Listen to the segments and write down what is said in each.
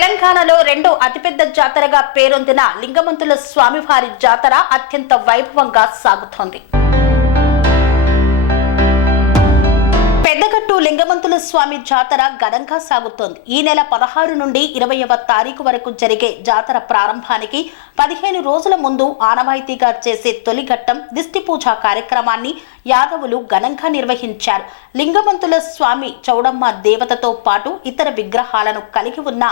తెలంగాణలో రెండో అతిపెద్ద జాతరగా పేరొందిన లింగమంతుల స్వామివారి జాతర అత్యంత వైభవంగా సాగుతోంది. పెద్దగట్టు లింగమంతుల స్వామి జాతర ఘనంగా సాగుతోంది. ఈ నెల 16 నుండి 20వ తారీఖు వరకు జరిగే జాతర ప్రారంభానికి 15 రోజుల ముందు ఆనవాయితీగా చేసే తొలి ఘట్టం దిష్టి పూజ కార్యక్రమాన్ని యాదవులు ఘనంగా నిర్వహించారు. లింగమంతుల స్వామి చౌడమ్మ దేవతతో పాటు ఇతర విగ్రహాలను కలిగి ఉన్న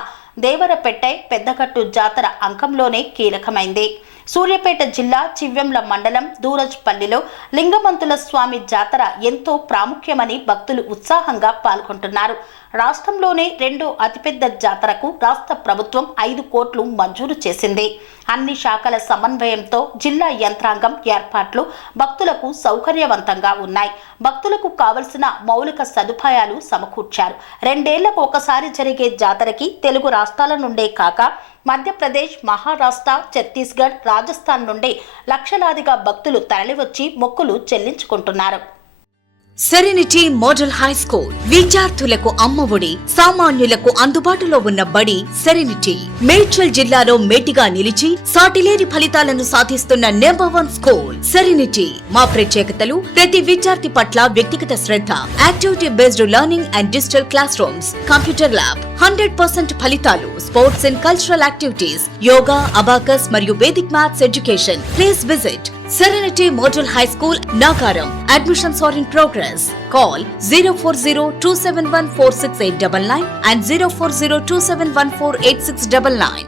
దేవరపెట్టె పెద్దగట్టు జాతర అంకంలోనే కీలకమైంది. సూర్యాపేట జిల్లా చివ్వెంల మండలం దూరజ్పల్లిలో లింగమంతుల స్వామి జాతర ఎంతో ప్రాముఖ్యమని భక్తులు ఉత్సాహంగా పాల్గొంటున్నారు. రాష్ట్రంలోనే రెండో అతిపెద్ద జాతరకు రాష్ట్ర ప్రభుత్వం 5 కోట్లు మంజూరు చేసింది. అన్ని శాఖల సమన్వయంతో జిల్లా యంత్రాంగం ఏర్పాట్లు భక్తులకు సౌకర్యవంతంగా ఉన్నాయి. భక్తులకు కావలసిన మౌలిక సదుపాయాలు సమకూర్చారు. 2 ఏళ్లకు ఒకసారి జరిగే జాతరకి తెలుగు రాష్ట్రాల నుండే కాక మధ్యప్రదేశ్, మహారాష్ట్ర, ఛత్తీస్గఢ్, రాజస్థాన్ నుండి లక్షలాదిగా భక్తులు తరలివచ్చి మొక్కులు చెల్లించుకుంటున్నారు. సెరెనిటీ మోడల్ హై స్కూల్ విద్యార్థులకు అమ్మఒడి, సామాన్యులకు అందుబాటులో ఉన్న బడి సెరెనిటీ. మేడ్చల్ జిల్లాలో మేటిగా నిలిచి సాటిలేని ఫలితాలను సాధిస్తున్న నెంబర్ 1 స్కూల్ సెరెనిటీ. మా ప్రత్యేకతలు ప్రతి విద్యార్థి పట్ల వ్యక్తిగత శ్రద్ధ, activity based learning and digital class rooms, computer lab, 100% ఫలితాలు, sports and cultural activities, yoga, abacus మరియు Vedic maths education. Please visit Serenity Model High School, Nagaram. Admissions are in progress. Call 040-271-46899 and 040-271-48699.